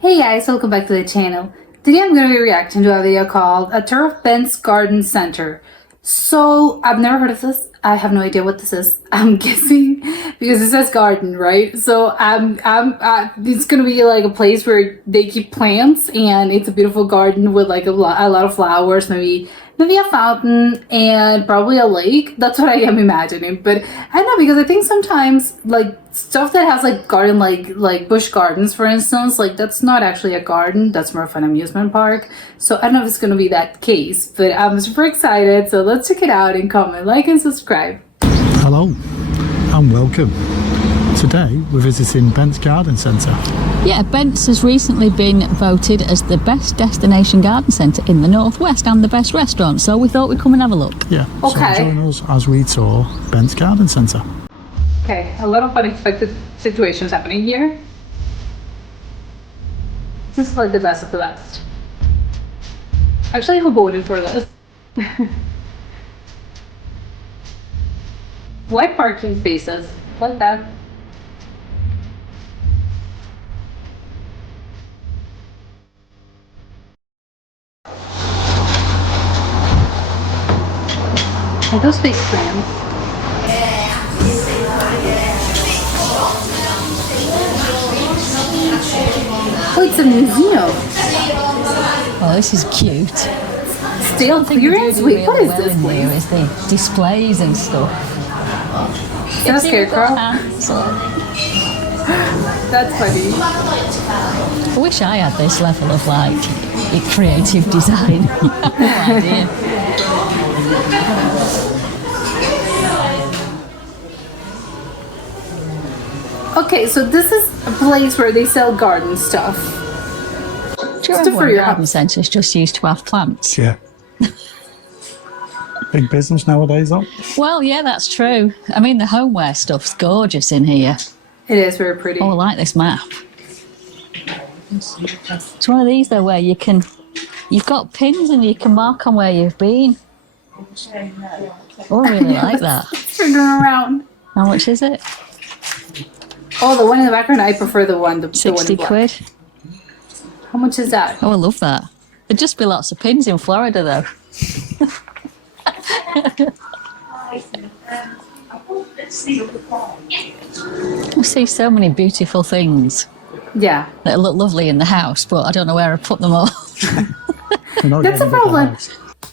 Hey guys, welcome back to the channel. Today I'm going to be reacting to a video called A Tour of Ben's Garden Center. So, I've never heard of this. I have no idea what this is. I'm guessing because it says garden, right? So, it's going to be like a place where they keep plants and it's a beautiful garden with like a lot of flowers, maybe a fountain and probably a lake. That's what I am imagining. But I don't know, because I think sometimes like stuff that has like garden, like bush gardens, for instance, like that's not actually a garden. That's more of an amusement park. So I don't know if it's gonna be that case, but I'm super excited. So let's check it out and comment, like, and subscribe. Hello and welcome. Today we're visiting Bent's Garden Centre. Yeah, Bent's has recently been voted as the best destination garden centre in the Northwest and the best restaurant, so we thought we'd come and have a look. Yeah, Okay. So join us as we tour Bent's Garden Centre. Okay, a lot of unexpected situations happening here. This is like the best of the best. Actually, who voted for this? White parking spaces, like that. Are those fake plants? Oh, it's a museum. Oh, this is cute. Stale clearance? Wait, what is this in place? here is the displays and stuff. Is that a scarecrow? That's funny. I wish I had this level of like creative design. No idea. Okay, so this is a place where they sell garden stuff. Do you remember when garden centres just used to have plants? Yeah. Big business nowadays, though. Well, yeah, that's true. I mean, the homeware stuff's gorgeous in here. It is very pretty. Oh, I like this map. It's one of these though where you've got pins and you can mark on where you've been. Oh, I really like that. Turn it around. How much is it? Oh, the one in the background, I prefer the one in 60 black. quid. How much is that? Oh, I love that. There'd just be lots of pins in Florida though. I see so many beautiful things Yeah. that look lovely in the house, but I don't know where I put them all. That's a problem.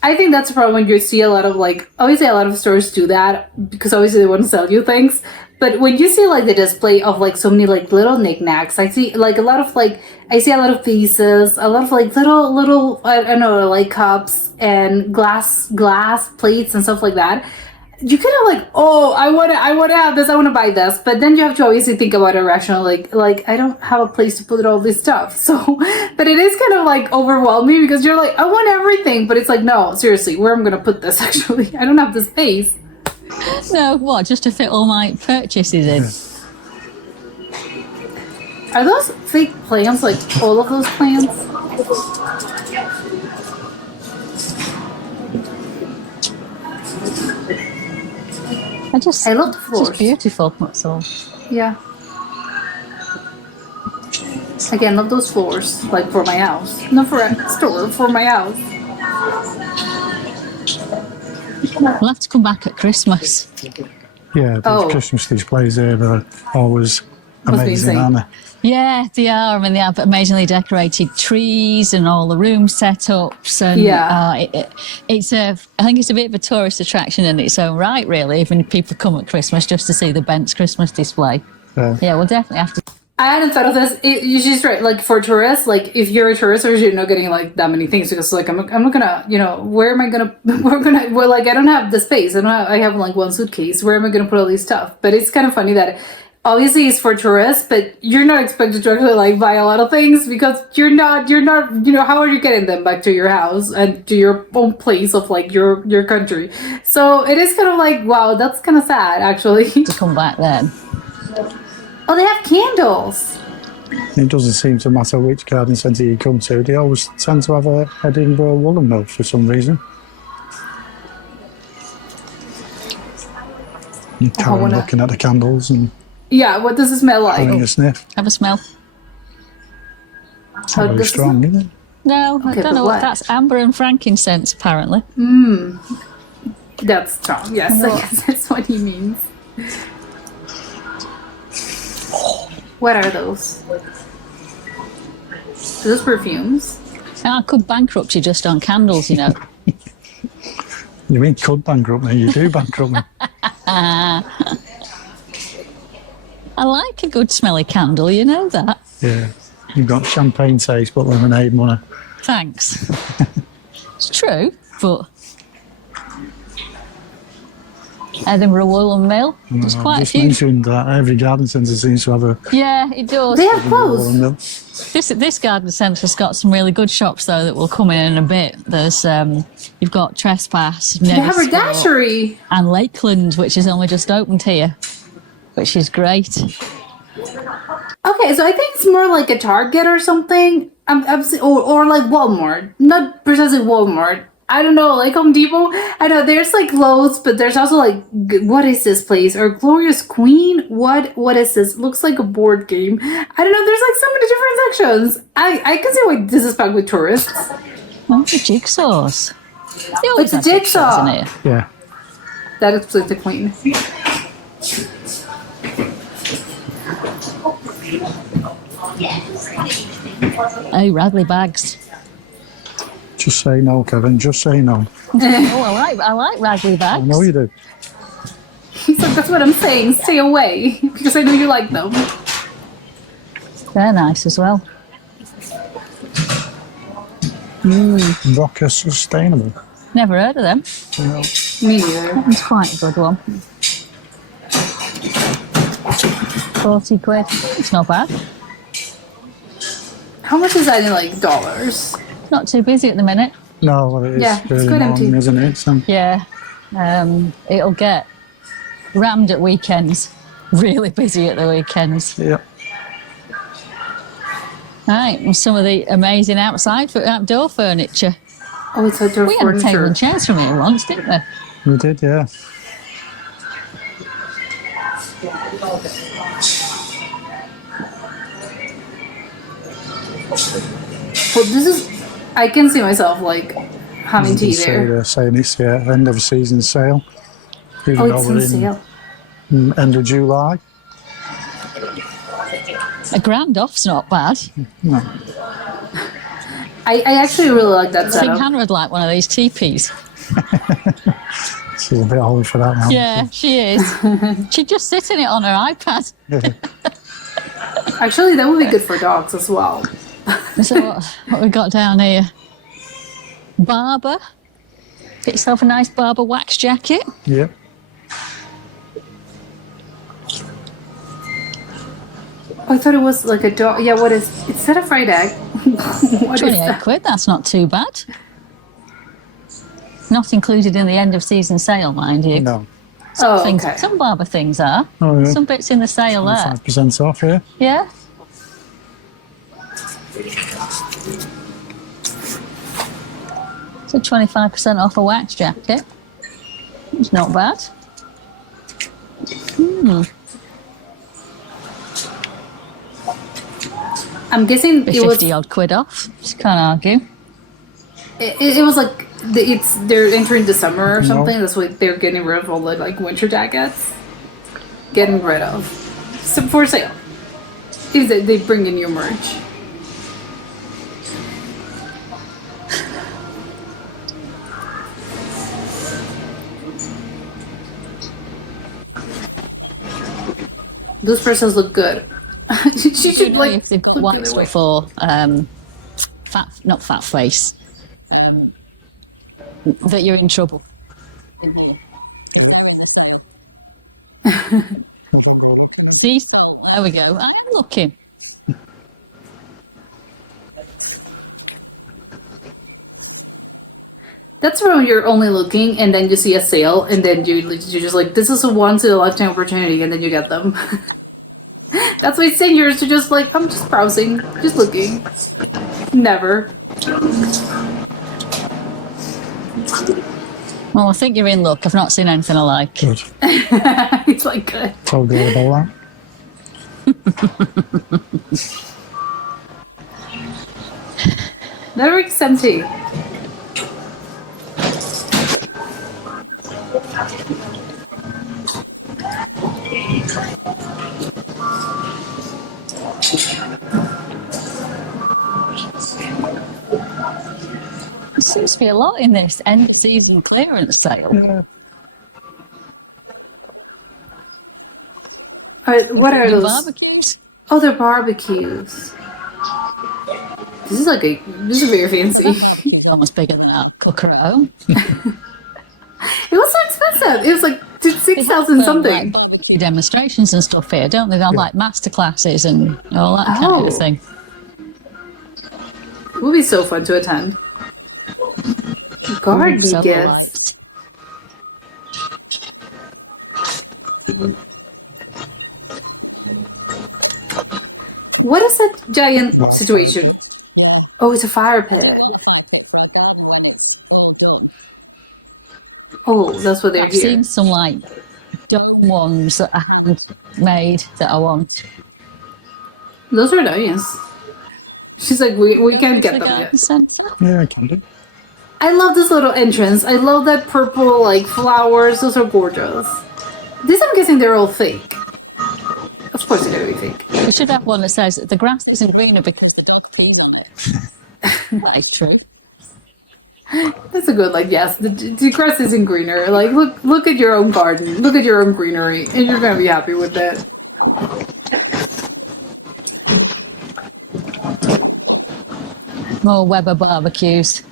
I think that's a problem when you see a lot of like, obviously a lot of stores do that because obviously they want to sell you things. But when you see like the display of like so many like little knickknacks, I see like a lot of like, I see a lot of pieces, a lot of like little, I don't know, like cups and glass plates and stuff like that. You kind of like, oh, I want to have this, I want to buy this. But then you have to obviously think about it rationally, like I don't have a place to put all this stuff. So, but it is kind of like overwhelming because you're like, I want everything. But it's like, no, seriously, where I'm going to put this actually? I don't have the space. No, what? Just to fit all my purchases in? Are those fake plants? Like all of those plants? I love the floors. Just beautiful, that's all. Yeah. Again, love those floors. Like for my house. Not for a store, for my house. We'll have to come back at Christmas. Yeah, those Christmas displays there are always amazing, aren't they? Yeah, they are. I mean, they have amazingly decorated trees and all the room setups. And I think it's a bit of a tourist attraction in its own right, really. Even if people come at Christmas just to see the Bent's Christmas display. Yeah, we'll definitely have to. I hadn't thought of this. You're just right. Like for tourists, like if you're a tourist, you're not getting like that many things because like I'm not gonna, you know, where am I gonna? Well, like I don't have the space. I have like one suitcase. Where am I gonna put all this stuff? But it's kind of funny that obviously it's for tourists, but you're not expected to actually like buy a lot of things because you're not. You know, how are you getting them back to your house and to your own place of like your country? So it is kind of like, wow, that's kind of sad actually. To come back then. Oh, they have candles. It doesn't seem to matter which garden centre you come to. They always tend to have a Edinburgh woolen mill for some reason. You carry on looking at the candles and yeah, what does it smell like? having a sniff. Have a smell. It's not very this strong, is it? No, I Okay, don't but know. what? That's amber and frankincense, apparently. That's strong. Yes, I What? guess that's what he means. What are those? Are those perfumes? I could bankrupt you just on candles, you know. You mean could bankrupt me? You do bankrupt me. I like a good smelly candle, you know that. Yeah. You've got champagne taste, but lemonade money. Thanks. It's true, but Edinburgh Woolen Mill. There's quite a Just few. mentioned that every garden centre seems to have a Yeah, it does. They have Woolen clothes. Mill. This garden centre's got some really good shops though that will come in a bit. There's you've got Trespass, They have a Nevis Sport, dashery. and Lakeland, which is only just opened here, which is great. Okay, so I think it's more like a Target or something. Or like Walmart. Not precisely Walmart. I don't know, like Home Depot. I know there's like clothes, but there's also like, what is this place? Or Glorious Queen? What is this? Looks like a board game. I don't know, there's like so many different sections. I can see why this is packed with tourists. Oh, the jigsaws. They always It's a have jigsaws jigsaw. in here. Yeah. That explains the Queen. Oh, Radley bags. Just say no, Kevin. Just say no. Oh, I like Radley I bags. know you do. So that's what I'm saying. Stay away. Because I know you like them. They're nice as well. Rocker Sustainable. Never heard of them. Well, Me neither. It's quite a good one. 40 quid. It's not bad. How much is that in like dollars? Not too busy at the minute. no, well, it is Yeah, it's early good morning, empty. isn't it? So, Yeah. It'll get rammed at weekends. Really busy at the weekends. yeah. Right, and some of the amazing outdoor furniture. Oh, it's outdoor We had a table furniture. and chairs from here once, didn't we? We did, yeah. Well, this is. I can see myself like having tea there. They're saying it's end of season sale. Even Oh, though it's we're in sale. end of July. A grand off's not bad. No. I actually really like that I think setup. Hannah would like one of these teepees. She's a bit old for that now. Yeah, she is. She'd just sit in it on her iPad. Actually, that would be good for dogs as well. So what we got down here? Barber. Get yourself a nice Barber wax jacket. Yeah. Oh, I thought it was like a dog. Yeah, what is? Is that a fried egg? What is 28 that? quid, that's not too bad. Not included in the end of season sale, mind you. No. Oh, Things, okay. some Barber things are. Oh, yeah. Some bits in the sale there. 5% off here. Yeah. So 25% off a wax jacket. It's not bad. I'm guessing Be it was. 50 odd quid off. Just can't argue. It was like they're entering the summer or something. That's why they're getting rid of all the like winter jackets. Getting rid of. So for sale. Is that they bring in new merch. Those persons look good. She should like If they've got look wax the other way. stuff or not fat face, that you're in trouble. In here. Diesel, there we go. I'm looking. That's when you're only looking, and then you see a sale, and then you're just like, this is a once in a lifetime opportunity, and then you get them. That's why seniors are just like, I'm just browsing, just looking. Never. Well, I think you're in luck. I've not seen anything I like. Good. It's like good. Told you about that. That makes empty. There seems to be a lot in this end season clearance sale. Yeah. What are The those? barbecues. Oh, they're barbecues. This is very fancy. It's almost bigger than our cooker at home. It was so expensive. It was like They 6,000 have, something. Like barbecue demonstrations and stuff here, don't they? They have like master classes and all that kind Oh. of thing. It would be so fun to attend. Garden So gifts. What is that giant situation? Oh, it's a fire pit. All done. Oh, that's what they're I've here. seen some like dome ones that are handmade that I want. Those are nice. She's like, we can't get them yet. Yeah, I can do. I love this little entrance. I love that purple, like, flowers. Those are gorgeous. These, I'm guessing they're all fake. Of course they're gonna be fake. We should have one that says the grass isn't greener because the dog pees on it. That is true. That's a good, like, yes, the grass isn't greener. Like, look at your own garden. Look at your own greenery. And you're gonna be happy with that. More Weber barbecues.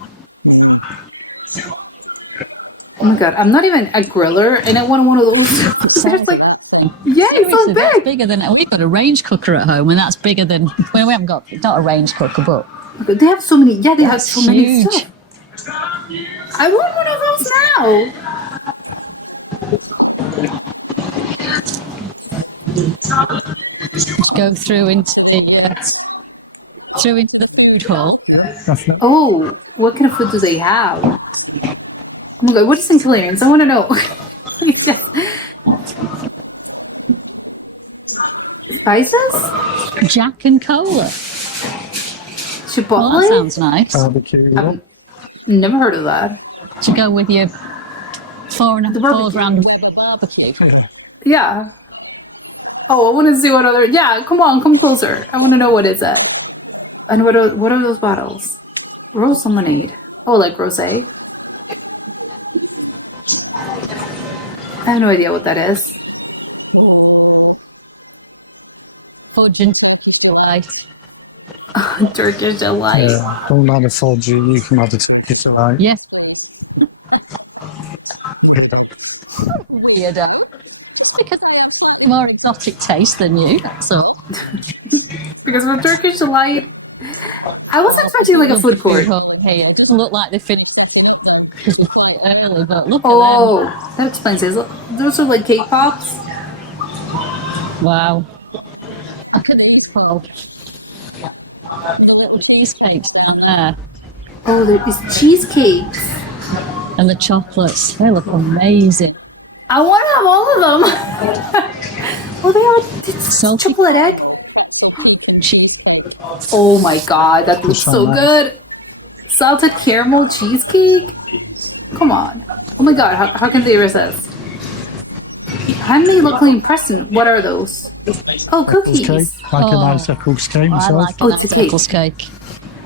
Oh my god, I'm not even a griller, and I want one of those. There's like, yeah, it's so Seriously, that's big. bigger than we've got a range cooker at home, and that's bigger than well, we haven't got not a range cooker, but They have so many. Yeah, they have that's so many huge. stuff. I want one of those now. Go through into the food hall. Definitely. Oh, what kind of food do they have? Oh my god, what is in clearance? I want to know. It's just spices, Jack and Cola. Well, chipotle. that sounds nice. Barbecue. Yeah. Never heard of that. To go with your four barbecue. round Weber barbecue. Yeah. Oh, I want to see what other. Yeah, come on, come closer. I want to know what is that. And what are those bottles? Rose lemonade. Oh, like rosé. I have no idea what that is. Fudge and Turkish delight. Turkish delight. Yeah. Don't like the fudge. You can have the ticket, right? Yes. Weirdo. Like a more exotic taste than you, that's all. Because for Turkish delight, I was expecting like a food court. hall in here. It doesn't look like they finished setting up though, because we're quite early, but look Oh, that explains it. Those are like cake pops. at them. Wow. Look at these, Paul. Little cheesecakes down there. Oh, there is cheesecakes. And the chocolates. They look amazing. I want to have all of them. Oh, they have it's Salty. chocolate egg. Oh my god, that looks so nice. good. Salted caramel cheesecake? Come on. Oh my god, how can they resist? Handmade locally in Preston. What are those? Oh, Eccles cookies. cake. Like a nice Eccles cake I myself. like Oh, an it's a cake. Eccles cake.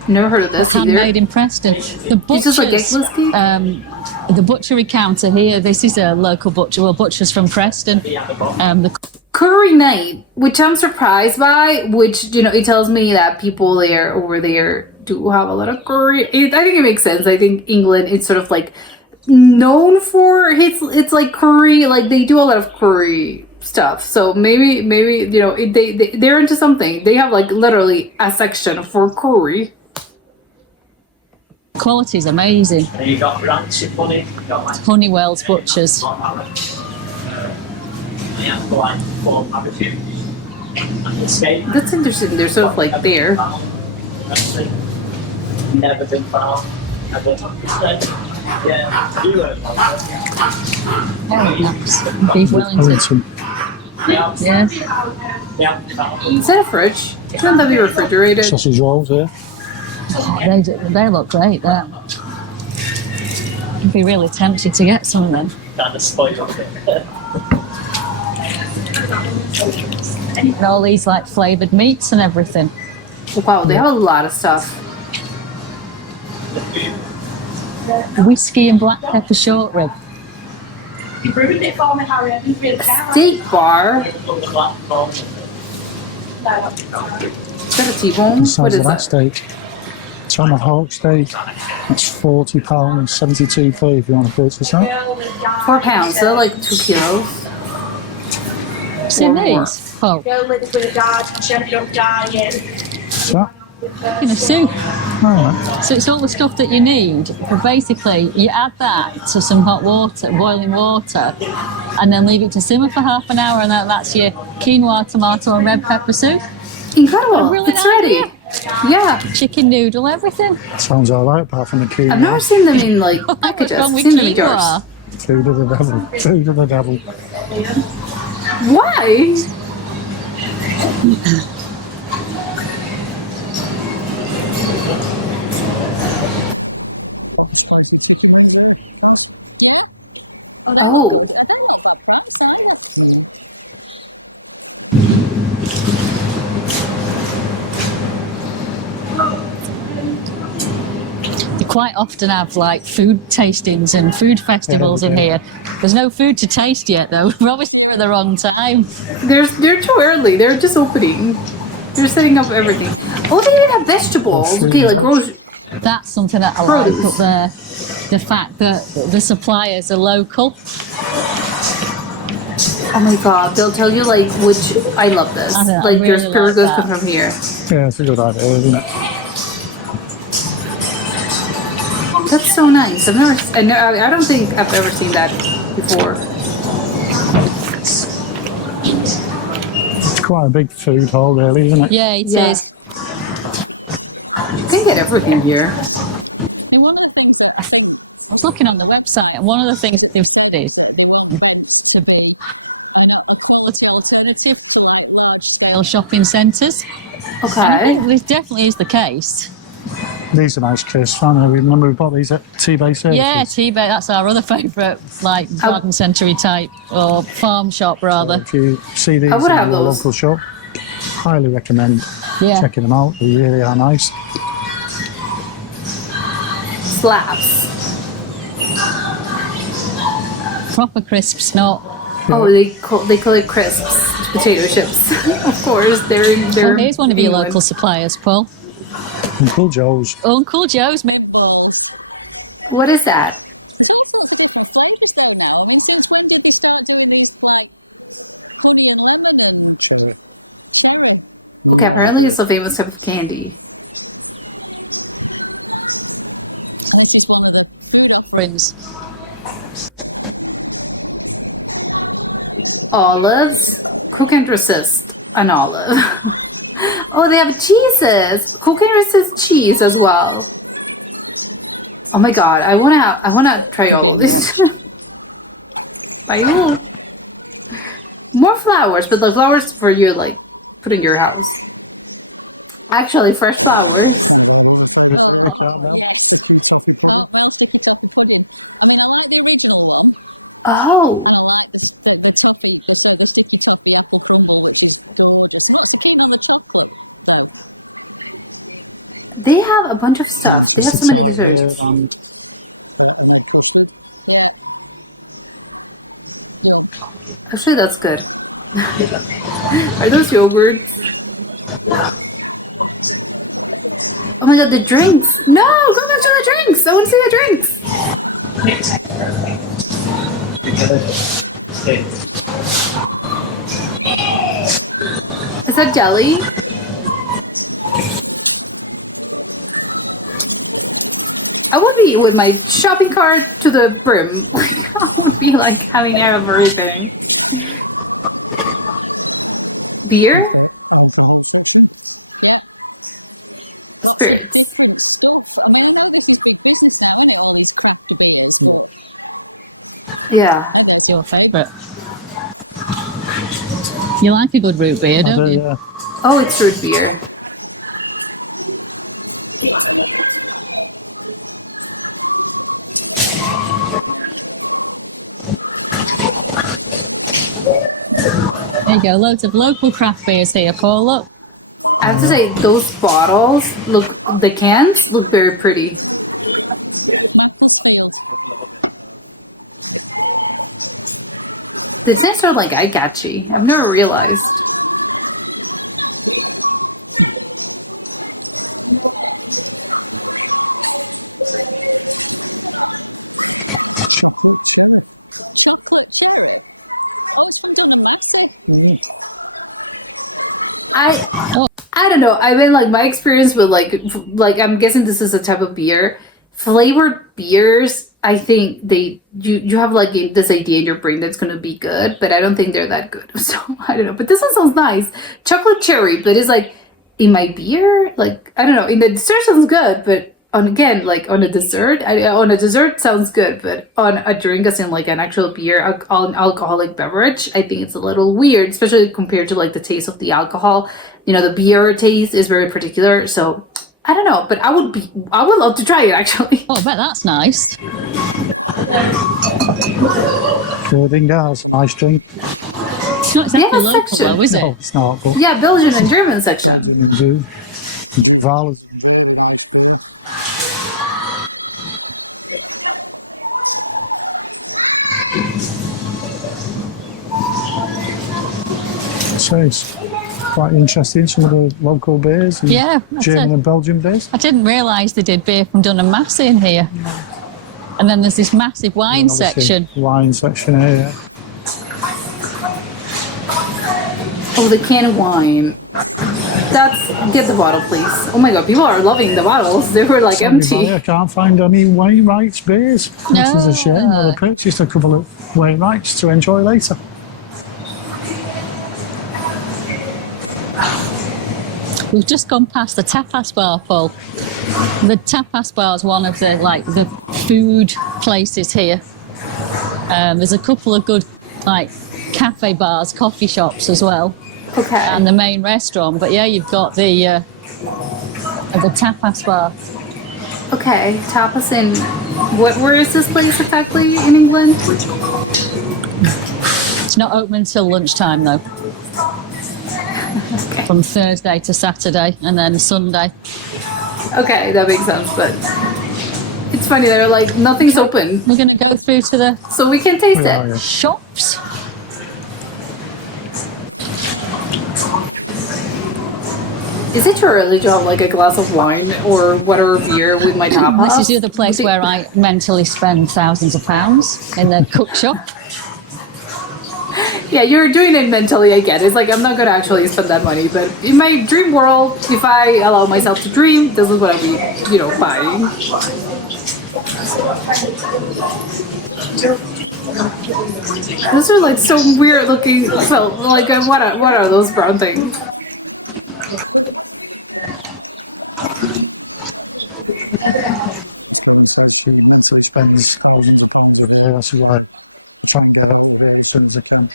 Never heard of this Handmade either. in Preston. The It's just like butchers, Eccles cake? the butchery counter here. This is a local butcher. Well, butchers from Preston. The Curry night, which I'm surprised by, which, you know, it tells me that people over there do have a lot of curry. I think it makes sense. I think England is sort of like known for it's like curry, like they do a lot of curry stuff. So maybe you know, they're into something. They have like literally a section for curry. quality is amazing. And you got rancid honey, you got like Honeywell's Butchers. yeah, like full barbecue. And the steak. That's interesting. They're sort of like there. Never been found. Never yeah, you learn Very nice. Beef Wellington. Wellington. yeah, Yeah. yeah, Is that a fridge? Shouldn't that be refrigerated? Sausage rolls here. They look great there. I'd be really tempted to get some of them. Kind of spoiled it. And all these like flavoured meats and everything. Wow, they have a lot of stuff. Whiskey and black pepper short rib. You ruined it for me, Harry. I didn't really care. Steak bar. Is Put the black ball in it. that a T-bone? The What size is of that that? steak. Tomahawk steak. That's £40, 72p if you want to purchase that. 4 pounds, so like 2 kilos. Seen Or more. these? Oh, Girl lived with a dad, she ended up dying. What's that? in a soup. Alright. So it's all the stuff that you need. But basically, you add that to some hot water, boiling water, and then leave it to simmer for half an hour, and that's your quinoa, tomato, and red pepper soup. Incredible. Brilliant It's ready. Yeah. Chicken noodle, everything. Sounds alright apart from the quinoa. I've never seen them in like What's packages. wrong I've with seen them in quinoa? jars. Food of the devil. Food of the devil. Why? Oh. You quite often have like food tastings and food festivals in here. There's no food to taste yet though. We're obviously here at the wrong time. They're too early. They're just opening. They're setting up everything. Oh, they even have vegetables. Okay, like rose. That's something that I like Produce. up there. The fact that the suppliers are local. Oh my god, they'll tell you like which. I love this. I know, I Like there's really pure like goods that. come from here. Yeah, it's a good idea, isn't it? That's so nice. I don't think I've ever seen that before. It's quite a big food hall, really, isn't it? Yeah, it is. Yeah. You can get everything here. And one of the things I was looking on the website, and one of the things that they've said is that they want this to be a quality alternative to like large scale shopping centres. I Okay. think this definitely is the case. These are nice crisps, aren't they? Remember we bought these at T-Bay Services? Yeah, T-Bay, that's our other favourite, like garden centre type, or farm shop rather. If you see these I in would your have those. local shop, highly recommend Yeah. checking them out. They really are nice. Slabs. Proper crisps, not. Oh, they call it crisps. Potato chips. Of course, they're. Oh, here's one of your genuine. local suppliers, Paul. Uncle Joe's. Uncle Joe's meatball. What is that? Okay, apparently it's a famous type of candy. Prince. Olives. Who can resist an olive? Oh, they have cheeses. Who can resist cheese as well? Oh my god, I wanna try all of these. I will. More flowers, but the flowers for you like put in your house. Actually, fresh flowers. Oh. They have a bunch of stuff. They have so many desserts. Actually, that's good. Are those yogurts? Oh my god, the drinks! No, go back to the drinks! I want to see the drinks! Is that jelly? I would be with my shopping cart to the brim. Like, I would be like having everything. Beer? Spirits. Yeah. It's your favourite. You like a good root beer, don't you? Oh, it's root beer. There you go, loads of local craft beers here, Paul. Look. I have to say, those bottles look, the cans look very pretty. They taste sort of like eye-catchy. I've never realized. I don't know. I mean, like my experience with like I'm guessing this is a type of beer. Flavored beers, I think you have like this idea in your brain that's gonna be good, but I don't think they're that good. So I don't know. But this one sounds nice. Chocolate cherry, but it's like in my beer, like I don't know. In the dessert sounds good, but on a dessert sounds good, but on a drink as in like an actual beer, an alcoholic beverage, I think it's a little weird, especially compared to like the taste of the alcohol. You know, the beer taste is very particular, so I don't know, but I would love to try it actually. Oh, I bet that's nice. Gardingas, ice drink. It's not exactly Yeah, local section. though, is it? No, it's not, but Yeah, Belgian and German section. Duval is so it's quite interesting, some of the local beers and Yeah, that's German it. and Belgian beers. I didn't realise they did beer from Dun and Massey in here. And then there's this massive wine And obviously section. Wine section here, yeah. Oh, the canned wine. Get the bottle, please. Oh my god, people are loving the bottles. They were like Sorry, empty. Molly, I can't find any Wainwright's beers. This is a shame. Well, I purchased a couple of Wainwright's to enjoy later. We've just gone past the tapas bar, Paul. The tapas bar is one of the food places here. There's a couple of good like cafe bars, coffee shops as well, Okay. and the main restaurant. But yeah, you've got the tapas bar. Okay, tapas in where is this place exactly in England? It's not open until lunchtime though. Okay. From Thursday to Saturday, and then Sunday. Okay, that makes sense, but it's funny, they're like nothing's open. We're going to go through to the So we can taste Yeah, it. yeah. shops. Is it too early to have like a glass of wine or whatever beer with my tapas? This is the other place where I mentally spend thousands of pounds in the cook shop. Yeah, you're doing it mentally, I get it. It's like I'm not gonna actually spend that money, but in my dream world, if I allow myself to dream, this is what I'll be, buying. Those are like so weird looking. So like, what are those brown things? So it says she mentally spends thousands of pounds a day. That's why I try and get out of here as soon as I can.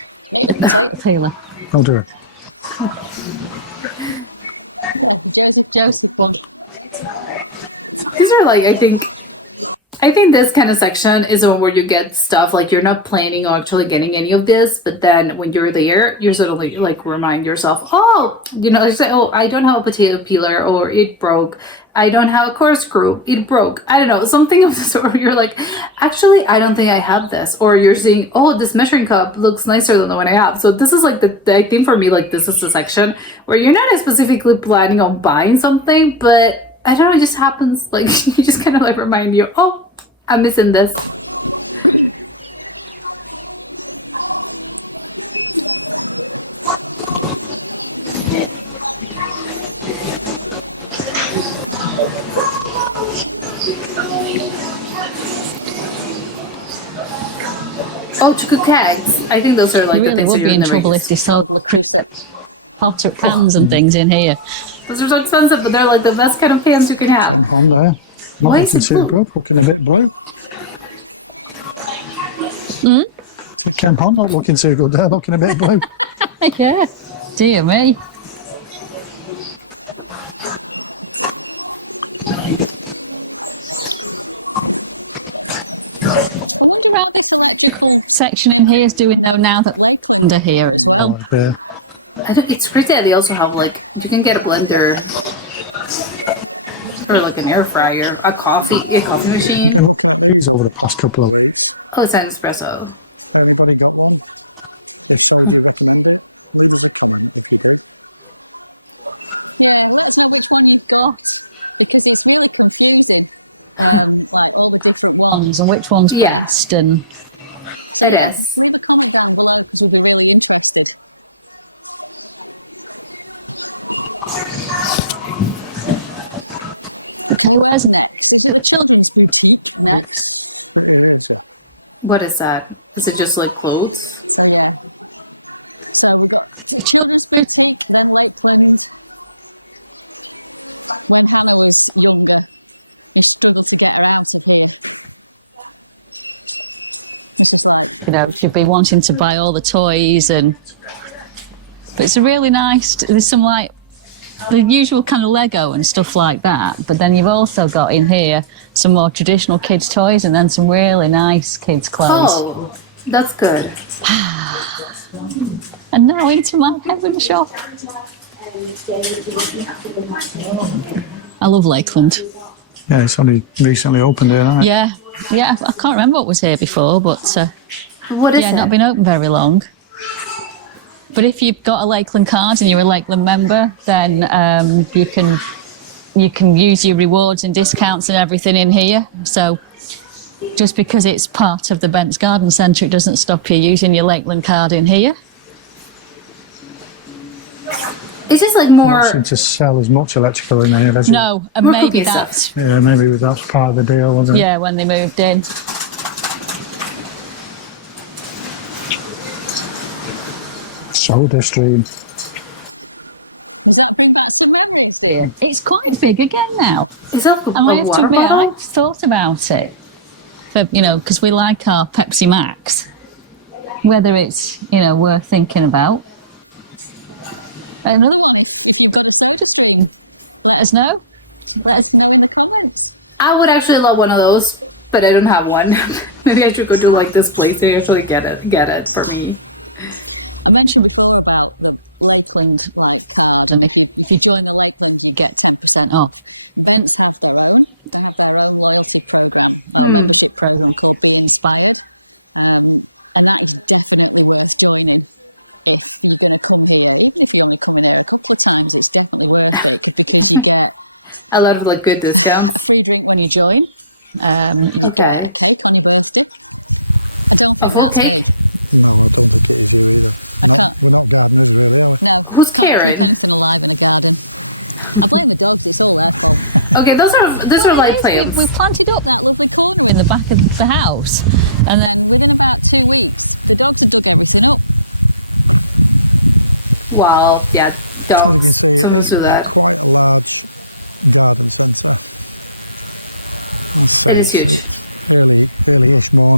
Taylor. I'll do it. Joseph. These are like, I think this kind of section is the one where you get stuff like you're not planning on actually getting any of this, but then when you're there, you're suddenly like remind yourself, like say, oh, I don't have a potato peeler, or it broke. I don't have a corkscrew, it broke. I don't know, something of the sort. You're like, actually, I don't think I have this. Or you're saying, oh, this measuring cup looks nicer than the one I have. So this is like I think for me, like this is the section where you're not specifically planning on buying something, but I don't know, it just happens. Like you just kind of like remind you, oh, I'm missing this. Oh, to cook eggs. I think those are like You the really things would that be you're in never trouble use. if they sold the cricket potter pans and things in here. Those are so expensive, but they're like the best kind of pans you can have. On there. Not Why is looking it too blue? good, looking a bit blue. Ken Pond not looking too good there, looking a bit blue. Yeah. Dear me. I wonder how the electrical section in here is doing though now that Lakeland are here as well. Oh, yeah. I think it's crazy that they also have like you can get a blender or like an air fryer, a coffee machine. And look at these over the past couple of weeks. Oh, it's an espresso. Everybody got one. Oh. Ones and which one's Yeah. best and It is. where's next? Is it the children's food next? What is that? Is it just like clothes? The children's food you know, you'd be wanting to buy all the toys and but it's a really nice there's some like the usual kind of Lego and stuff like that, but then you've also got in here some more traditional kids toys and then some really nice kids clothes. Oh, that's good. And now into my heaven shop. I love Lakeland. Yeah, it's only recently opened here, hasn't it? Yeah, I can't remember what was here before, but What is yeah, it? not been open very long. But if you've got a Lakeland card and you're a Lakeland member, then you can use your rewards and discounts and everything in here. So just because it's part of the Bent's Garden Centre, it doesn't stop you using your Lakeland card in here. It's just like Not more. seem to sell as much electrical in here, does it? No, and More maybe cookie that's stuff. Yeah, maybe that's part of the deal, wasn't it? yeah when they moved in. Soda Stream. It's quite big again now. Is that a And I have to water admit, bottle? I've thought about it. For, you know, because we like our Pepsi Max. Whether it's, you know, worth thinking about. Another one. If you've got a soda stream, let us know. Let us know in the comments. I would actually love one of those, but I don't have one. Maybe I should go to like this place and actually get it for me. I mentioned before about the Lakeland Life card, and if you join the Lakeland, you get 10% off. Events have their own loyalty program. Program called Be Inspired. And that's definitely worth joining. If you're coming here, if you're coming here a couple of times, it's definitely worth it because you get A lot of like good discounts. free drink when you join. Okay. A full cake? Who's Karen? Okay, those are like plants. We planted up in the back of the house, and then Well, yeah, dogs. Sometimes do that. It is huge. Really is more.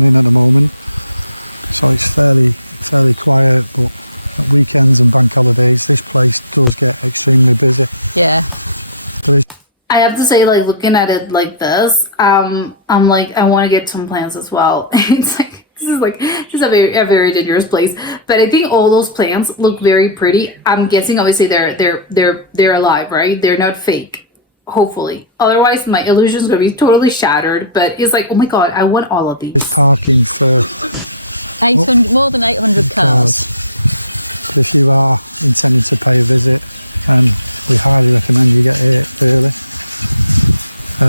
I have to say, like looking at it like this, I'm like I want to get some plants as well. It's like this is a very dangerous place, but I think all those plants look very pretty. I'm guessing obviously they're alive, right? They're not fake. Hopefully, otherwise my illusion is gonna be totally shattered. But it's like, oh my god, I want all of these.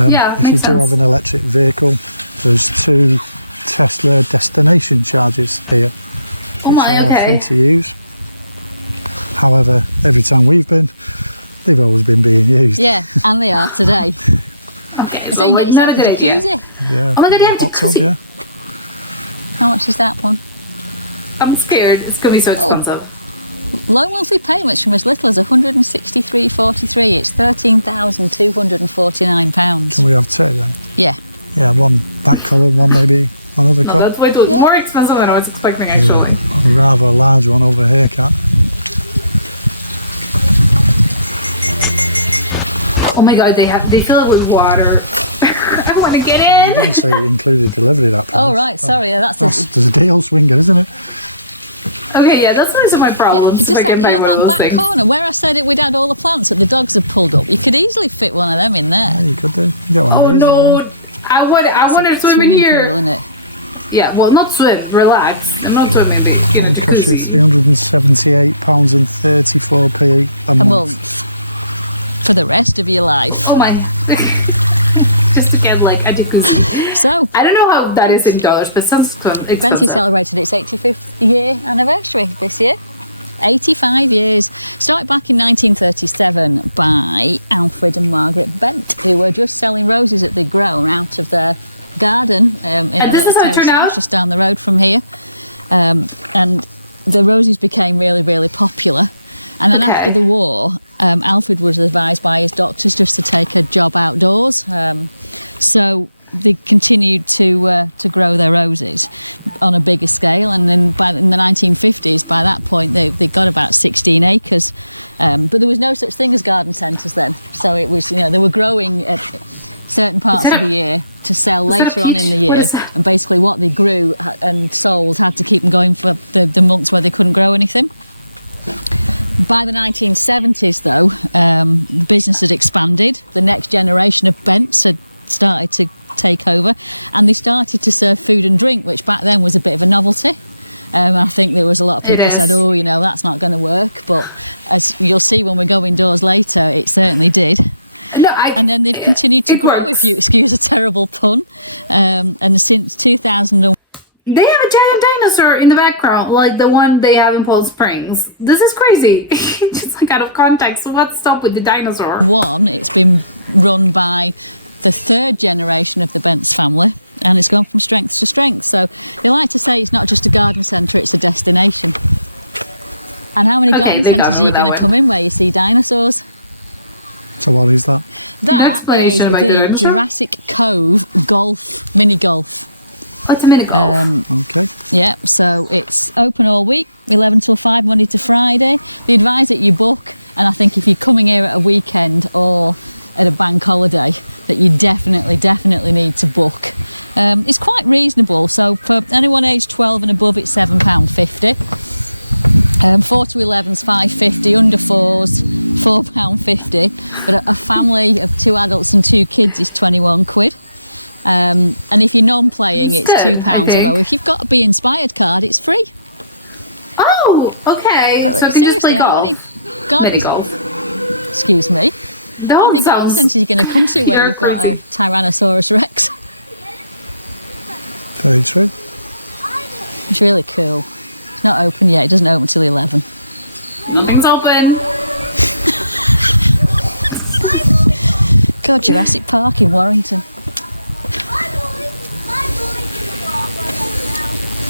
Yeah, makes sense. Oh my, okay. Okay, so like not a good idea. Oh my god, they have a jacuzzi. I'm scared. It's gonna be so expensive. No, that's way too more expensive than I was expecting actually. Oh my god, they fill it with water. I want to get in. Okay, yeah, that's one of my problems if I can buy one of those things. Oh no, I want to swim in here. Yeah, well, not swim, relax. I'm not swimming in a jacuzzi. Oh my. Just to get like a jacuzzi. I don't know how that is in dollars, but it sounds expensive. And this is how it turned out? Okay. Is that a peach? What is that? It is. No, it works. They have a giant dinosaur in the background, like the one they have in Palm Springs. This is crazy. Just like out of context. What's up with the dinosaur? Okay, they got me with that one. No explanation about the dinosaur? Oh, it's a mini golf. It's good, I think. Oh, okay. So I can just play golf. Mini golf. That one sounds kind of you're crazy. Nothing's open.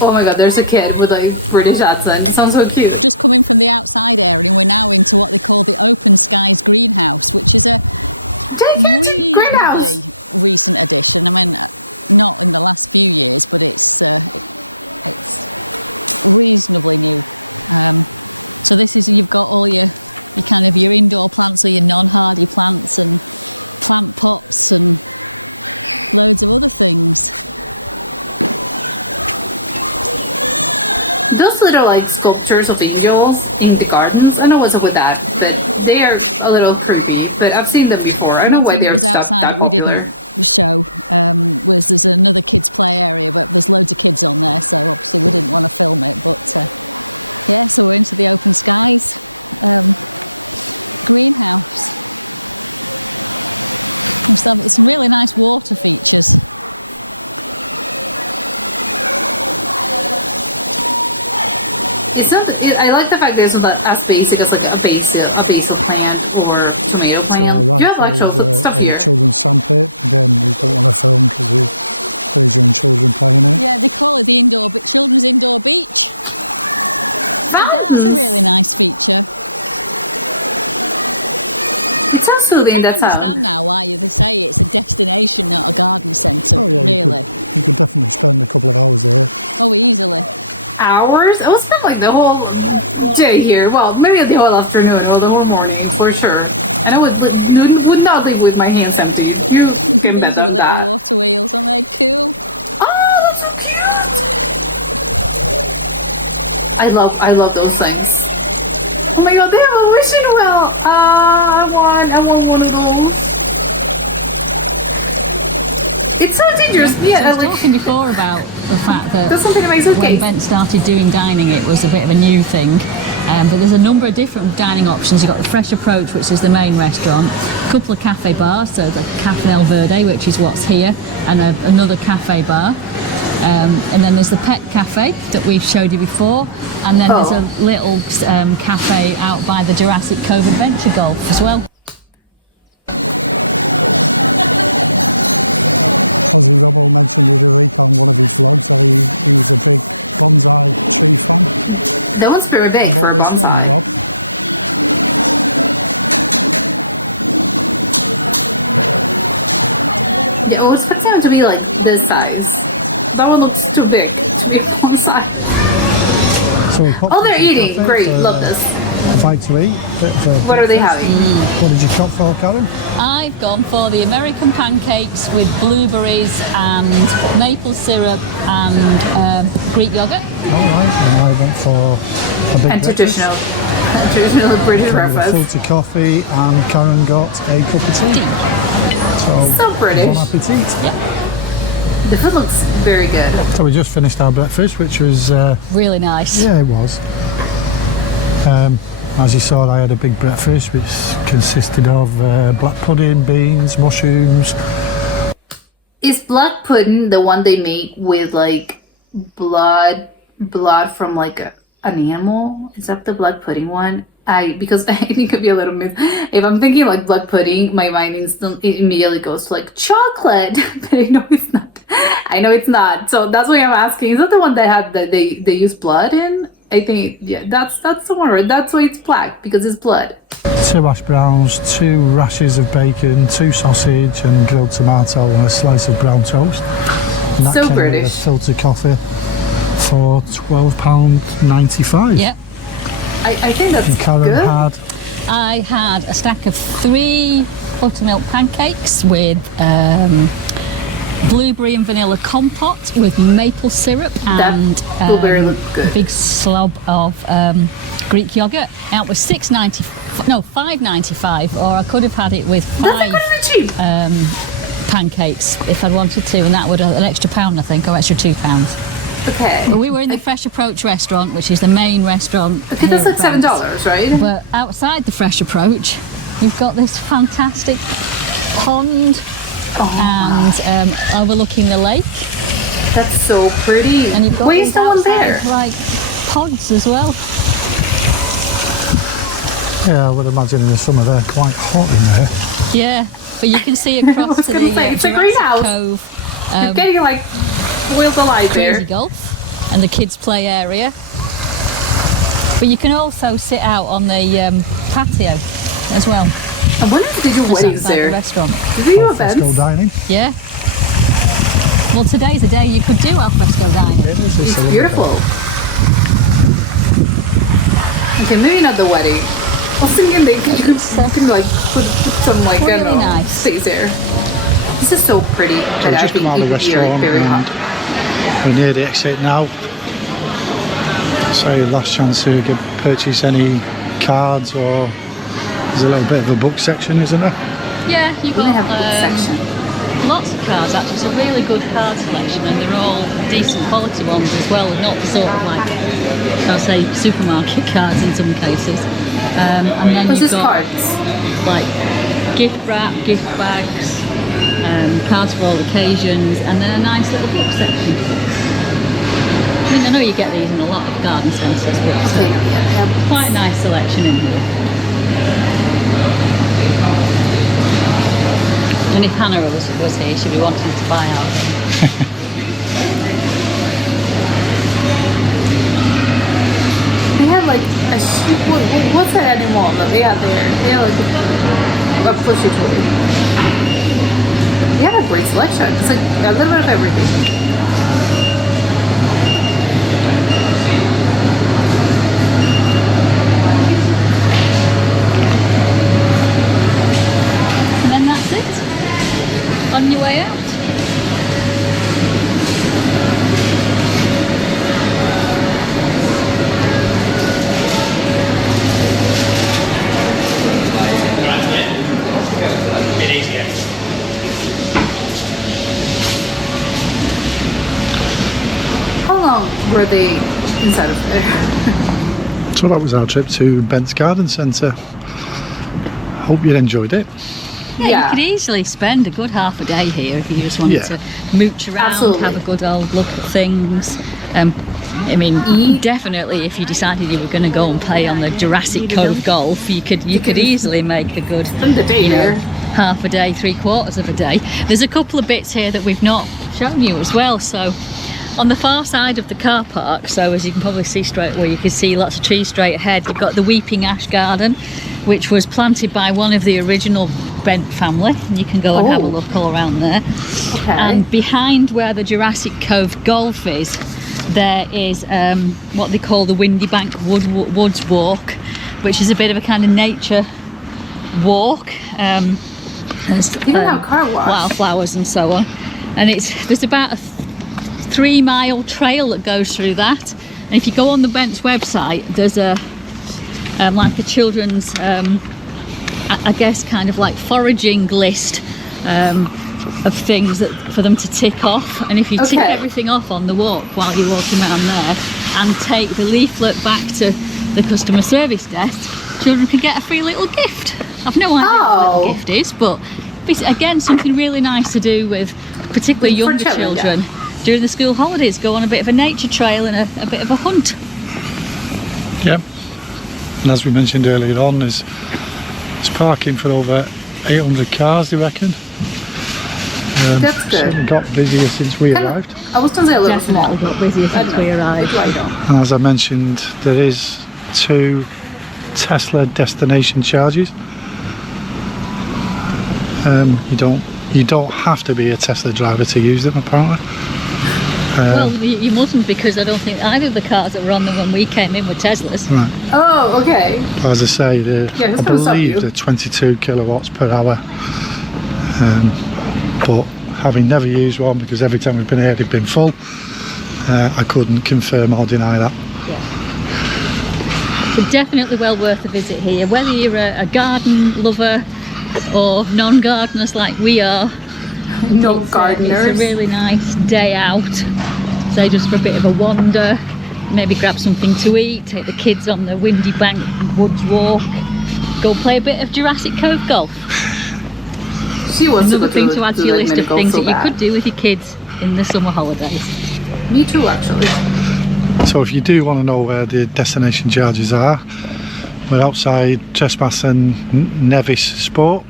Oh my god, there's a kid with a British accent. It sounds so cute. Gigantic greenhouse! Those little like sculptures of angels in the gardens, I know what's up with that, but they are a little creepy. But I've seen them before. I know why they're that popular. It's not. I like the fact that it's not as basic as like a basil plant or tomato plant. You have actual stuff here. Fountains. It sounds soothing. That sound. Hours? I will spend like the whole day here. Well, maybe the whole afternoon or the whole morning for sure. And I would not leave with my hands empty. You can bet on that. Oh, that's so cute! I love those things. Oh my god, they have a wishing well. I want one of those. It's so dangerous. Yeah, I was talking before about the fact that there's something in my when suitcase. Bent started doing dining, it was a bit of a new thing. But there's a number of different dining options. You've got the Fresh Approach, which is the main restaurant, a couple of cafe bars, so the Cafe El Verde, which is what's here, and another cafe bar. And then there's the Pet Cafe that we've showed you before, and then there's a little cafe out by the Jurassic Cove Adventure Golf as well. That one's pretty big for a bonsai. Yeah, I was expecting it to be like this size. That one looks too big to be a bonsai. So Oh, they're eating. Great, love this. A bite to eat. What are they having? What did you opt for, Karen? I've gone for the American pancakes with blueberries and maple syrup and Greek yogurt. All right, and I went for a big And breakfast. traditional British With a breakfast. filter coffee, and Karen got a cup of tea. So British. Bon appetit. The food looks very good. So we just finished our breakfast, which was, Really nice. yeah, it was. As you saw, I had a big breakfast, which consisted of black pudding, beans, mushrooms. Is black pudding the one they make with like blood from like an animal? Is that the black pudding one? Because I think it'd be a little if I'm thinking like black pudding, my mind immediately goes to like chocolate, but I know it's not. I know it's not. So that's why I'm asking. Is that the one that they use blood in? I think that's the one. Right? That's why it's black, because it's blood. 2 hash browns, 2 rashers of bacon, 2 sausage and grilled tomato and a slice of brown toast. And that So came British. with a filter coffee for £12.95. Yep. I think that's And Karen good. had I had a stack of 3 buttermilk pancakes with blueberry and vanilla compote with maple syrup and blueberry looked good. a big slob of Greek yogurt. Out was $5.95, or I could have had it with That's 5 incredibly cheap. pancakes if I'd wanted to, and that would an extra £1, I think, or extra £2. Okay. But we were in the Fresh Approach restaurant, which is the main restaurant. Okay, that's here like at Bent's. $7, right? But outside the Fresh Approach, you've got this fantastic pond and overlooking the lake. That's so pretty. And you've got Why is these no one outside, there? like pods as well. Yeah, I would imagine in the summer they're quite hot in there. Yeah, but you can see across was to gonna the say, it's a Jurassic greenhouse. Cove, You're getting like boiled alive Crazy there. Golf, and the kids' play area. But you can also sit out on the patio as well. I wonder if they do Just weddings outside the there. restaurant. Do they do Alfresco events? dining. Yeah. Well, today's a day you could do alfresco dining. It is, It's a little beautiful. Okay, maybe not the wedding. I was thinking you can like put some like I don't Really know nice. space there. This is so pretty. So But we I just think come out of it the would be very, restaurant very hot. and we're near the exit now. So last chance to purchase any cards, or there's a little bit of a book section, isn't there? Yeah, you've We got have a book section. lots of cards actually. It's a really good card selection, and they're all decent quality ones as well, and not the sort of like, I'll say, supermarket cards in some cases. And then What's you've this got cards? like gift wrap, gift bags, cards for all occasions, and then a nice little book section. I mean, I know you get these in a lot of garden centres, but Okay, yeah. quite a nice selection in here. And if Hannah was here, she'd be wanting to buy out. They had like a sheep. What's that animal that they had there? They had like a plushy toy. They had a great selection. It's like a little bit of everything. And then that's it. On your way out. were they inside of there? So that was our trip to Bent's Garden Centre. Hope you enjoyed it. Yeah, you could easily spend a good half a day here if you just wanted to mooch around, Absolutely. have a good old look at things. I mean, definitely if you decided you were going to go and play on the Jurassic Cove Golf, you could easily make a good, Spend the day you know, there. half a day, 3/4 of a day. There's a couple of bits here that we've not shown you as well. So on the far side of the car park, so as you can probably see straight away, you can see lots of trees straight ahead. You've got the Weeping Ash Garden, which was planted by one of the original Bent family. And you can go and have a look all around there. Okay. And behind where the Jurassic Cove Golf is, there is what they call the Windy Bank Woods Walk, which is a bit of a kind of nature walk. There's Even have car wash. wildflowers and so on. And there's about a 3-mile trail that goes through that. And if you go on the Bent's website, there's a like a children's I guess kind of like foraging list of things that for them to tick off, and if you tick everything off on the walk while you're walking around there and take the leaflet back to the customer service desk, children can get a free little gift. I've no idea what the little gift is, but it's, again, something really nice to do with particularly younger children during the school holidays. Go on a bit of a nature trail and a bit of a hunt. Yeah. And as we mentioned earlier on, there's parking for over 800 cars, they reckon. That's good. Certainly got busier since we arrived. I was going to say a little small. Definitely got busier since we arrived. And as I mentioned, there is 2 Tesla destination charges. You don't have to be a Tesla driver to use them, apparently. Well, you mustn't, because I don't think either of the cars that were on them when we came in were Teslas. Right. Oh, okay. As I say, who's I gonna stop you? believe they're 22 kilowatts per hour. But having never used one, because every time we've been here they've been full, I couldn't confirm or deny that. But definitely well worth a visit here, whether you're a garden lover or non-gardeners like we are. No It's gardeners. a really nice day out, say just for a bit of a wander, maybe grab something to eat, take the kids on the Windy Bank Woods Walk, go play a bit of Jurassic Cove Golf. She wants Another thing to add to your like, list of medical things so that you bad. could do with your kids in the summer holidays. Me too, actually. So if you do want to know where the destination charges are, we're outside Trespass and Nevis Sport.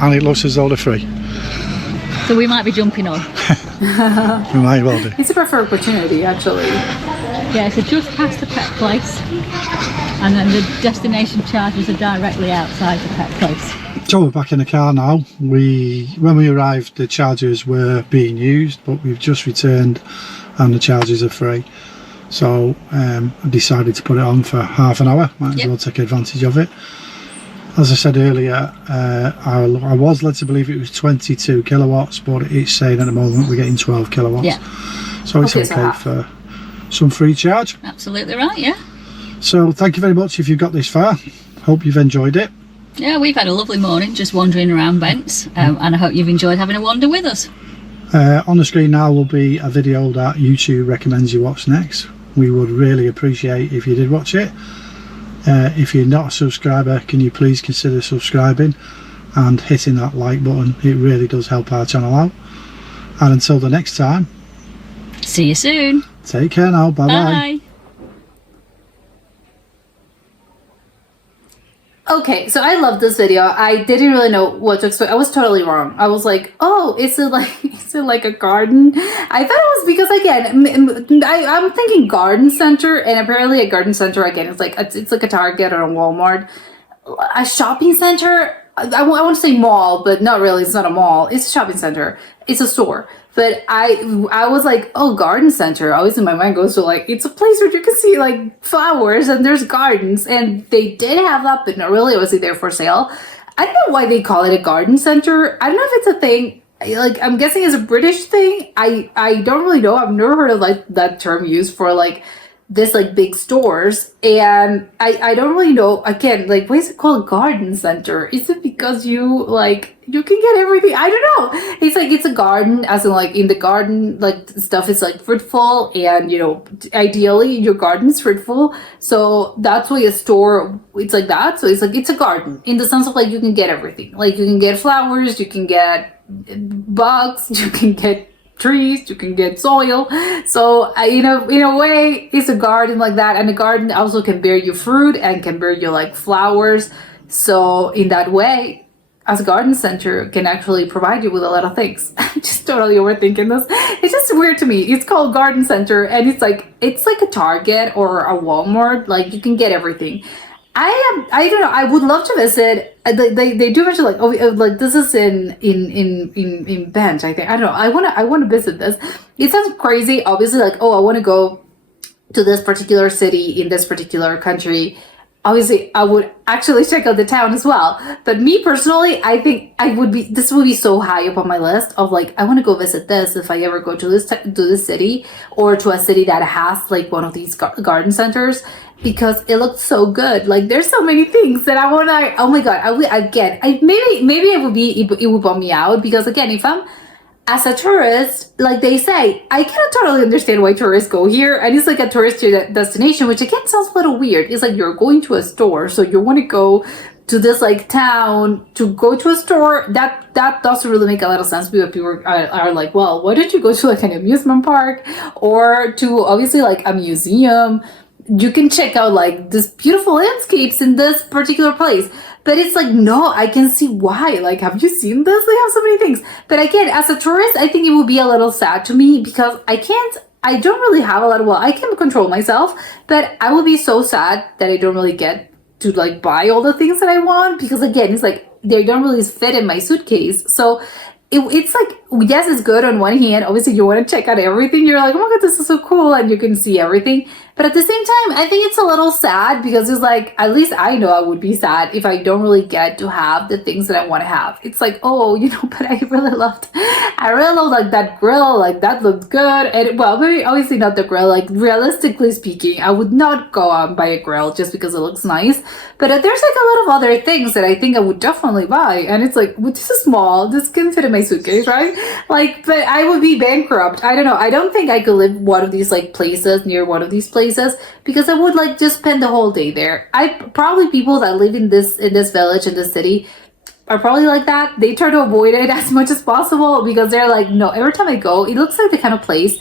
And it looks as though they're free. So we might be jumping on. We might well do. It's a perfect opportunity, actually. Yeah, so just past the pet place, and then the destination charges are directly outside the pet place. So we're back in the car now. When we arrived, the chargers were being used, but we've just returned and the chargers are free. So I decided to put it on for half an hour. Might as well take advantage of it. As I said earlier, I was led to believe it was 22 kilowatts, but it's saying at the moment we're getting 12 kilowatts. Yeah. So it's okay for some free charge. Absolutely right, yeah. So thank you very much if you've got this far. Hope you've enjoyed it. Yeah, we've had a lovely morning just wandering around Bent's, and I hope you've enjoyed having a wander with us. On the screen now will be a video that YouTube recommends you watch next. We would really appreciate if you did watch it. If you're not a subscriber, can you please consider subscribing and hitting that like button? It really does help our channel out. And until the next time, See you soon. take care now. Bye bye. Bye. Okay, so I love this video. I didn't really know what to expect. I was totally wrong. I was like, "Oh, is it like a garden?" I thought it was because again, I'm thinking garden center, and apparently a garden center again it's like a Target or a Walmart, a shopping center. I want to say mall, but not really. It's not a mall. It's a shopping center. It's a store. But I was like, oh, garden center. Always in my mind goes to like, it's a place where you can see like flowers and there's gardens. And they did have that, but not really. It was there for sale. I don't know why they call it a garden center. I don't know if it's a thing. Like, I'm guessing it's a British thing. I don't really know. I've never heard of like that term used for like this like big stores, and I don't really know, again, like, why is it called garden center? Is it because you can get everything? I don't know. It's like, it's a garden, as in like in the garden, like stuff is like fruitful, and ideally your garden is fruitful, so that's why a store, it's like that. So it's like, it's a garden in the sense of like, you can get everything, like you can get flowers, you can get bugs, you can get trees, you can get soil. So in a way, it's a garden like that, and the garden also can bear you fruit and can bear you like flowers. So in that way, as a garden center can actually provide you with a lot of things. I'm just totally overthinking this. It's just weird to me. It's called garden center, and it's like a Target or a Walmart. Like, you can get everything. I don't know. I would love to visit. They do mention like, oh, like this is in Bench, I think. I don't know. I want to visit this. It sounds crazy. Obviously, like, oh, I want to go to this particular city in this particular country. Obviously, I would actually check out the town as well. But me personally, I think this would be so high up on my list of like, I want to go visit this if I ever go to this city, or to a city that has like one of these garden centers, because it looks so good. Like, there's so many things that I want to, oh my God, maybe it would bum me out, because again, if I'm, as a tourist, like they say, I cannot totally understand why tourists go here. And it's like a tourist destination, which again sounds a little weird. It's like, you're going to a store, so you want to go to this like town to go to a store. That doesn't really make a lot of sense, because people are like, well, why don't you go to like an amusement park, or to obviously like a museum? You can check out like this beautiful landscapes in this particular place. But it's like, no, I can see why. Like, have you seen this? They have so many things. But again, as a tourist, I think it would be a little sad to me, because I don't really have a lot of, well, I can control myself, but I will be so sad that I don't really get to like buy all the things that I want, because again, it's like, they don't really fit in my suitcase. So it's like, yes, it's good on one hand. Obviously, you want to check out everything. You're like, oh my God, this is so cool, and you can see everything. But at the same time, I think it's a little sad, because it's like, at least I know I would be sad if I don't really get to have the things that I want to have. It's like, oh, but I really loved like that grill. Like, that looked good. And well, maybe obviously not the grill. Like, realistically speaking, I would not go out and buy a grill just because it looks nice. But there's like a lot of other things that I think I would definitely buy. And it's like, well, this is small. This can fit in my suitcase, right? Like, but I would be bankrupt. I don't know. I don't think I could live one of these like places, near one of these places, because I would like just spend the whole day there. Probably people that live in this village, in this city, are probably like that. They try to avoid it as much as possible, because they're like, no, every time I go, it looks like the kind of place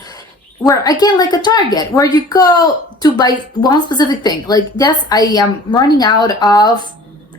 where, again, like a Target, where you go to buy one specific thing. Like, yes, I am running out of,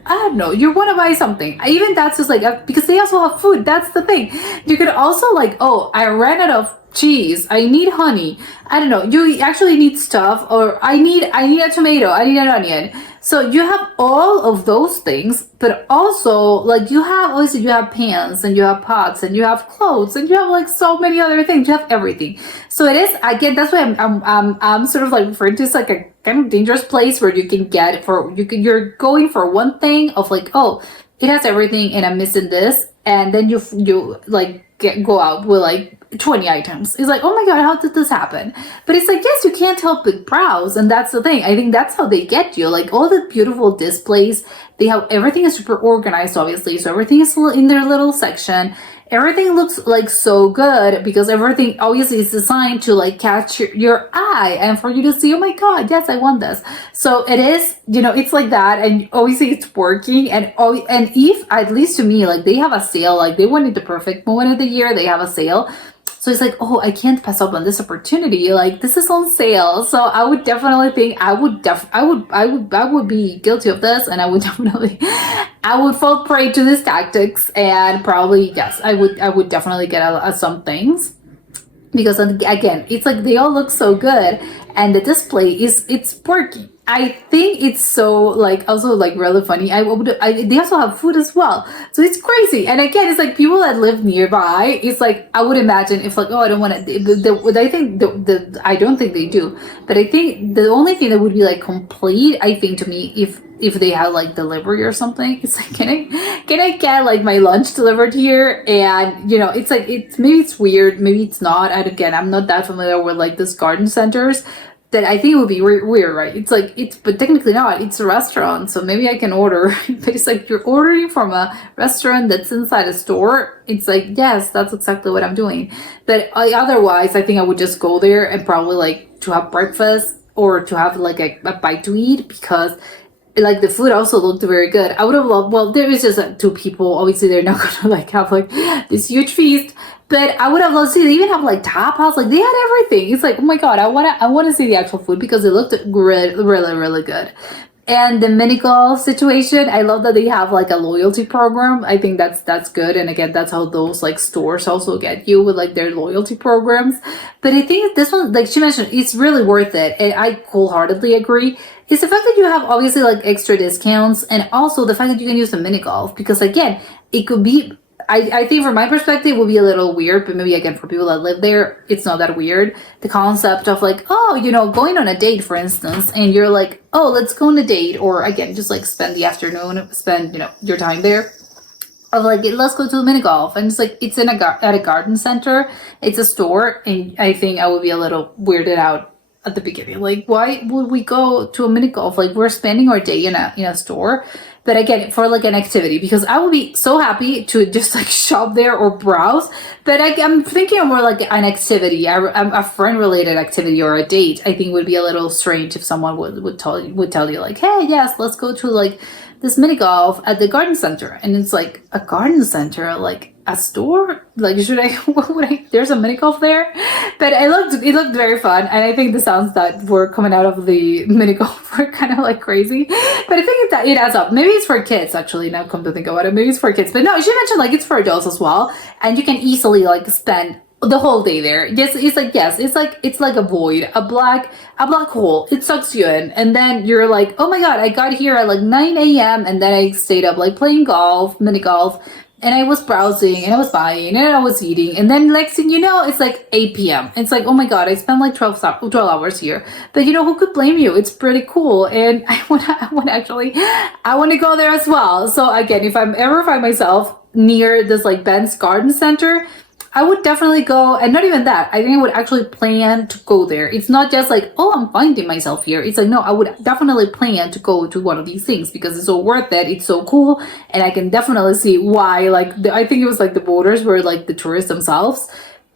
I don't know, you want to buy something. Even that's just like, because they also have food. That's the thing. You could also like, oh, I ran out of cheese. I need honey. I don't know. You actually need stuff, or I need a tomato. I need an onion. So you have all of those things, but also like you have pans, and you have pots, and you have clothes, and you have like so many other things. You have everything. So it is, again, that's why I'm sort of like referring to, it's like a kind of dangerous place where you can get you're going for one thing of like, oh, it has everything and I'm missing this, and then you like go out with like 20 items. It's like, oh my God, how did this happen? But it's like, yes, you can't help but browse, and that's the thing. I think that's how they get you. Like, all the beautiful displays, everything is super organized, obviously, so everything is in their little section. Everything looks like so good, because everything obviously is designed to like catch your eye, and for you to see, oh my God, yes, I want this. So it is, it's like that, and obviously it's working. And if, at least to me, like, they have a sale, like they wanted the perfect moment of the year, they have a sale. So it's like, oh, I can't pass up on this opportunity. Like, this is on sale. So I would definitely think I would be guilty of this, and I would fall prey to these tactics, and probably, yes, I would definitely get some things, because again, it's like they all look so good, and the display it's working. I think it's so like also like really funny. They also have food as well, so it's crazy. And again, it's like people that live nearby. It's like, I would imagine if like, oh, I don't want to. I think I don't think they do, but I think the only thing that would be like complete, I think, to me, if they have like delivery or something, it's like, can I get like my lunch delivered here? And it's like, maybe it's weird, maybe it's not. And again, I'm not that familiar with like these garden centers. that I think it would be weird, right? It's like, but technically not. It's a restaurant, so maybe I can order. But it's like, you're ordering from a restaurant that's inside a store. It's like, yes, that's exactly what I'm doing. But otherwise, I think I would just go there and probably like to have breakfast or to have like a bite to eat, because like the food also looked very good. I would have loved, well, there was just 2 people. Obviously, they're not gonna like have like this huge feast. But I would have loved to see, they even have like tapas, like they had everything. It's like, oh my god, I wanna see the actual food because it looked really good. And the mini golf situation, I love that they have like a loyalty program. I think that's good. And again, that's how those like stores also get you with like their loyalty programs. But I think this one, like she mentioned, it's really worth it. And I wholeheartedly agree. It's the fact that you have obviously like extra discounts, and also the fact that you can use the mini golf, because again, it could be, I think from my perspective it would be a little weird, but maybe again for people that live there, it's not that weird. The concept of like, oh, you know, going on a date, for instance, and you're like, oh, let's go on a date, or again, just like spend the afternoon, spend, you know, your time there. Of like, let's go to a mini golf, and it's like, it's in at a garden center, it's a store, and I think I would be a little weirded out at the beginning. Like, why would we go to a mini golf? Like, we're spending our day in a store. But again, for like an activity, because I would be so happy to just like shop there or browse. But I'm thinking of more like an activity, a friend related activity or a date. I think would be a little strange if someone would tell you like, hey, yes, let's go to like this mini golf at the garden center. And it's like, a garden center, like a store? Like, should I, what would I, there's a mini golf there? But it looked very fun. And I think the sounds that were coming out of the mini golf were kind of like crazy. But I think it adds up. Maybe it's for kids, actually, now come to think about it. Maybe it's for kids. But no, she mentioned like it's for adults as well. And you can easily like spend the whole day there. Yes, it's like a void, a black hole. It sucks you in, and then you're like, oh my god, I got here at like 9 a.m. and then I stayed up like playing golf, mini golf, and I was browsing and I was buying and I was eating, and then next thing you know, it's like 8 p.m. It's like, oh my god, I spent like 12 hours here. But you know, who could blame you? It's pretty cool, and I want to go there as well. So again, if I'm ever find myself near this like Ben's Garden Center, I would definitely go. And not even that, I think I would actually plan to go there. It's not just like, oh, I'm finding myself here. It's like, no, I would definitely plan to go to one of these things because it's so worth it. It's so cool, and I can definitely see why. Like, I think it was like the voters were like the tourists themselves,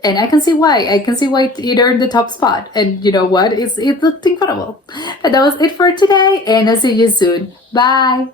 and I can see why. I can see why it earned the top spot. And you know what? It looked incredible. And that was it for today, and I'll see you soon. Bye.